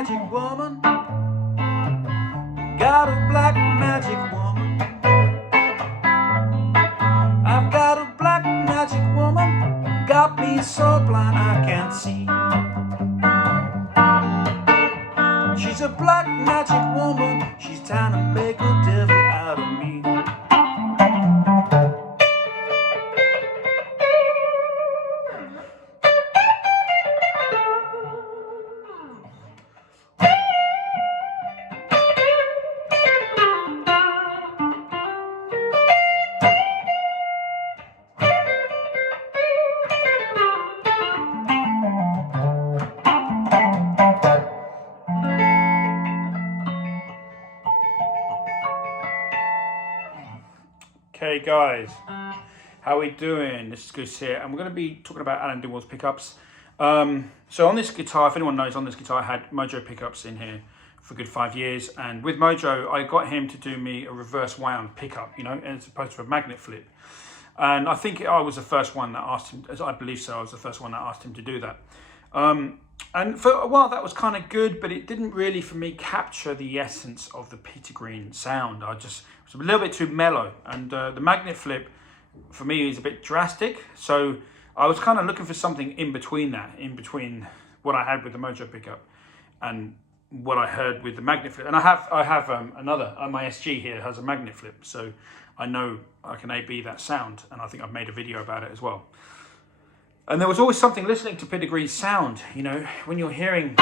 magic woman. Got a black magic woman. I've got a black magic woman. Got me so blind I can't see. She's a black magic woman. She's trying to make a devil out of me. Okay guys, how are we doing? This is Goose here, and we're going to be talking about Alan Dingwall's pickups. So on this guitar, if anyone knows, on this guitar I had Mojo Pickups in here for a good 5 years, and with Mojo I got him to do me a reverse wound pickup, you know, as opposed to a magnet flip. And I think I was the first one that asked him, I believe so, I was the first one that asked him to do that. And for a while that was kind of good, but it didn't really, for me, capture the essence of the Peter Green sound. It was a little bit too mellow, and the magnet flip, for me, is a bit drastic. So I was kind of looking for something in between that, in between what I had with the Mojo pickup and what I heard with the magnet flip. And I have another, my SG here has a magnet flip, so I know I can A/B that sound, and I think I've made a video about it as well. And there was always something listening to Peter Green's sound, you know, when you're hearing.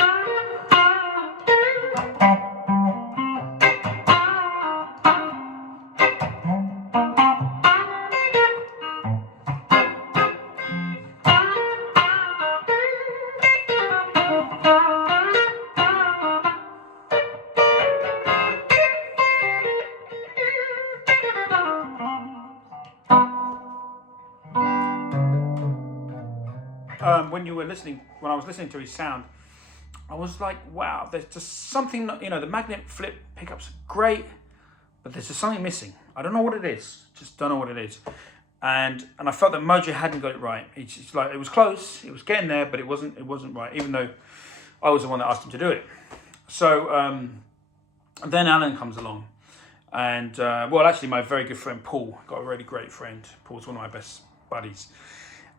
When I was listening to his sound, I was like, wow, there's just something, you know, the magnet flip pickups are great, but there's just something missing. I don't know what it is, just don't know what it is. And I felt that Mojo hadn't got it right. It's like, it was close, it was getting there, but it wasn't right, even though I was the one that asked him to do it. So then Alan comes along, and well, actually my very good friend Paul, got a really great friend. Paul's one of my best buddies.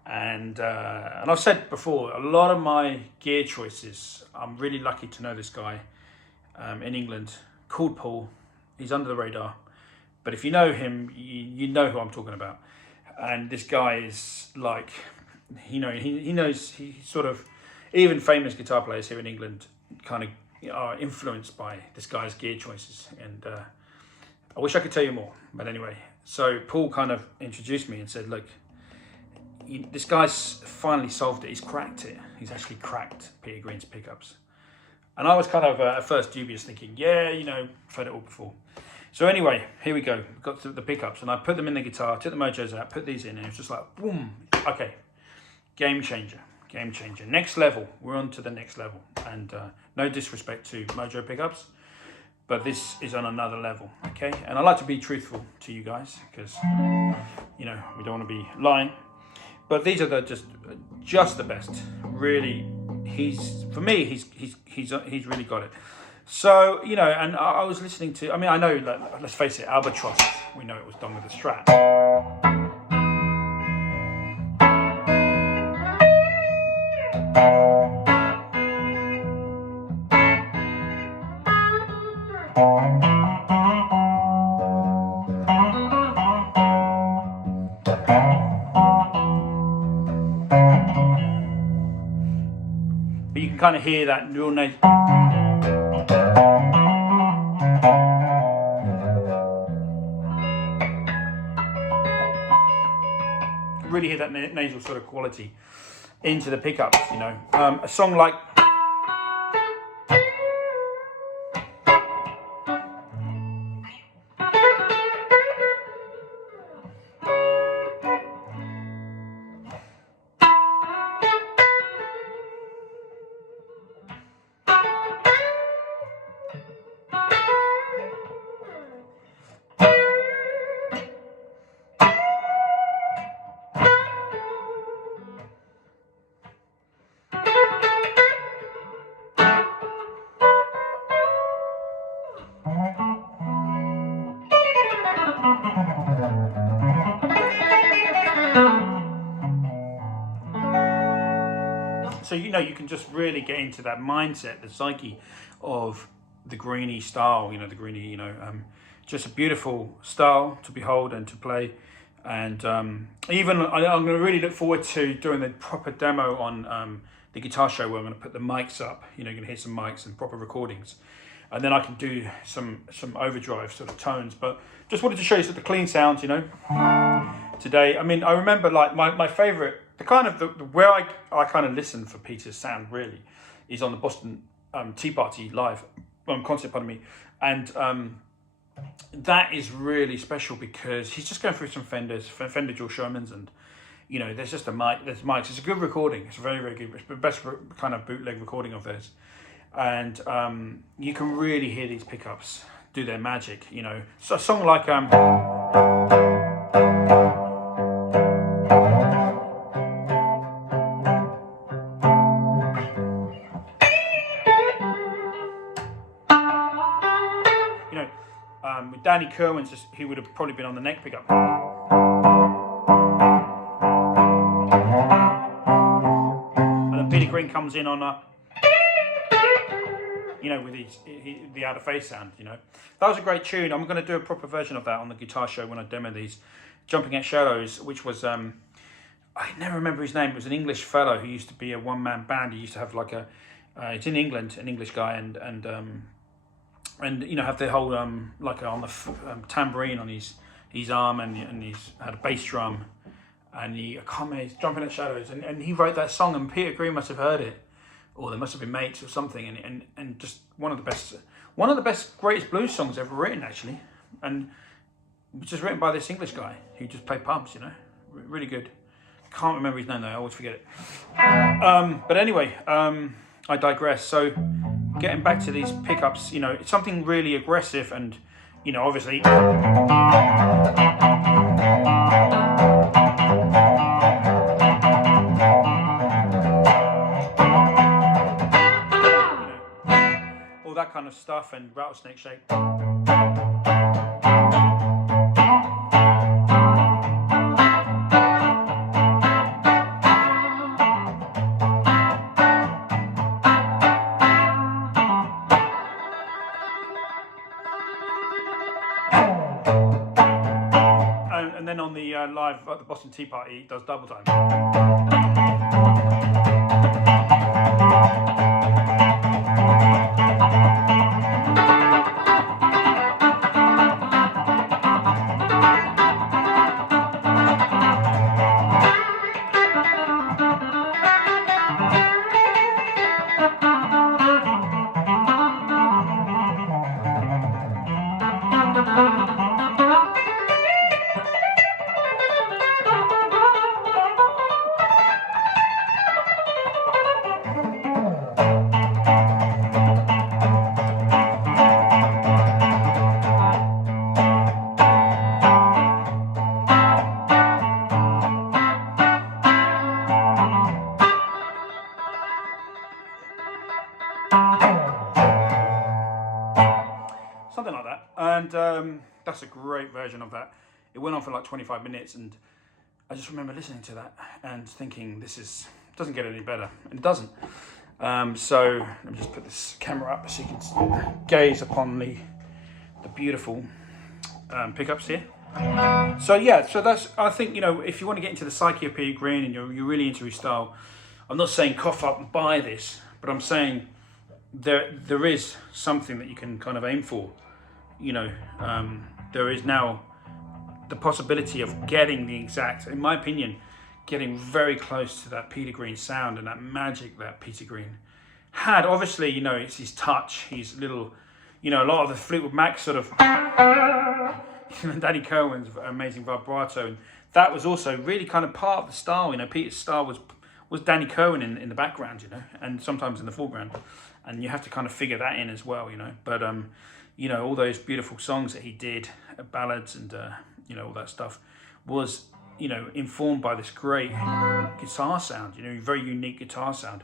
And I've said before, a lot of my gear choices, I'm really lucky to know this guy in England called Paul. He's under the radar, but if you know him, you know who I'm talking about. And this guy is like, he knows, he sort of, even famous guitar players here in England kind of are influenced by this guy's gear choices. And I wish I could tell you more, but anyway. So Paul kind of introduced me and said, look, this guy's finally solved it. He's cracked it. He's actually cracked Peter Green's pickups. And I was kind of at first dubious, thinking, yeah, you know, I've heard it all before. So anyway, here we go. Got to the pickups, and I put them in the guitar, took the Mojos out, put these in, and it was just like, boom. Okay, game changer, game changer. Next level. We're on to the next level. And no disrespect to Mojo pickups, but this is on another level, okay? And I like to be truthful to you guys, because, you know, we don't want to be lying. But these are just the best. Really, for me, he's really got it. So, you know, and I was listening to, I mean, I know, like, let's face it, Albatross, we know it was done with a Strat. But you can kind of hear that real nice. Really hear that nasal sort of quality into the pickups, you know. A song like So you can just really get into that mindset, the psyche of the Greeny style. The Greeny. Just a beautiful style to behold and to play. And even I'm going to really look forward to doing the proper demo on the guitar show, where I'm going to put the mics up. You're going to hear some mics and proper recordings, and then I can do some overdrive sort of tones. But just wanted to show you sort of the clean sounds, today. I mean, I remember like my favorite, the kind of the where I kind of listen for Peter's sound really is on the Boston Tea Party live concert, pardon me, and that is really special because he's just going through some Fender Dual Shermans, and there's just there's mics. It's a good recording. It's very, very good. It's the best kind of bootleg recording of theirs, and you can really hear these pickups do their magic. So a song like with Danny Kerwin's, he would have probably been on the neck pickup. And then Peter Green comes in on with the out of phase sound. That was a great tune. I'm going to do a proper version of that on the guitar show when I demo these. Jumping at Shadows, which was I never remember his name. It was an English fellow who used to be a one-man band. He used to have like it's in England, an English guy, and have the whole like on the tambourine on his arm, and he's had a bass drum, and I can't remember, he's Jumping at Shadows, and he wrote that song, and Peter Green must have heard it, or they must have been mates or something, and just one of the best greatest blues songs ever written, actually, and it was just written by this English guy who just played pubs, really good. Can't remember his name though, I always forget it. But anyway, I digress. So getting back to these pickups, it's something really aggressive, and obviously all that kind of stuff, and rattlesnake shape. And then on the live at the Boston Tea Party, he does double time. Something like that, and that's a great version of that. It went on for like 25 minutes, and I just remember listening to that and thinking, this doesn't get any better, and it doesn't. So let me just put this camera up so you can gaze upon the beautiful pickups here. So that's, I think, if you want to get into the psyche of Peter Green and you're really into his style, I'm not saying cough up and buy this, but I'm saying there is something that you can kind of aim for. There is now the possibility of getting the exact, in my opinion, getting very close to that Peter Green sound and that magic that Peter Green had. Obviously, it's his touch, his little, a lot of the Fleetwood Mac sort of, Danny Kerwin's amazing vibrato, and that was also really kind of part of the style. Peter's style was Danny Kerwin in the background, and sometimes in the foreground, and you have to kind of figure that in as well, But all those beautiful songs that he did, ballads and all that stuff, was informed by this great guitar sound, very unique guitar sound,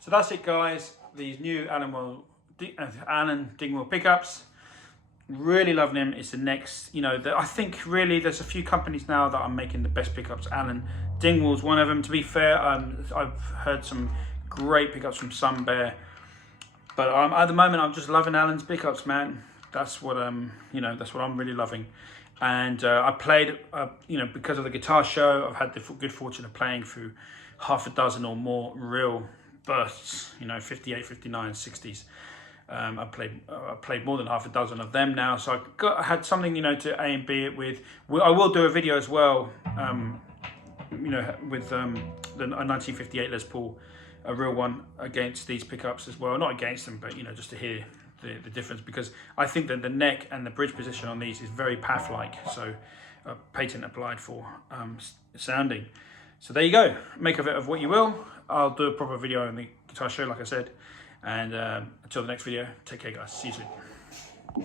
So that's it, guys. These new Alan Dingwall pickups. Really loving them. It's the next, I think really there's a few companies now that are making the best pickups. Alan Dingwall's one of them. To be fair, I've heard some great pickups from Sun Bear, but at the moment I'm just loving Alan's pickups, man. That's what that's what I'm really loving. And I played, because of the guitar show, I've had the good fortune of playing through half a dozen or more real bursts, 58, 59, 60s. I played more than half a dozen of them now, so I had something to A and B it with. I will do a video as well, with a 1958 Les Paul, a real one, against these pickups as well. Not against them, but just to hear the difference, because I think that the neck and the bridge position on these is very Path-like, so patent applied for sounding. So there you go. Make of it of what you will. I'll do a proper video on the guitar show, like I said. And until the next video, take care, guys. See you soon.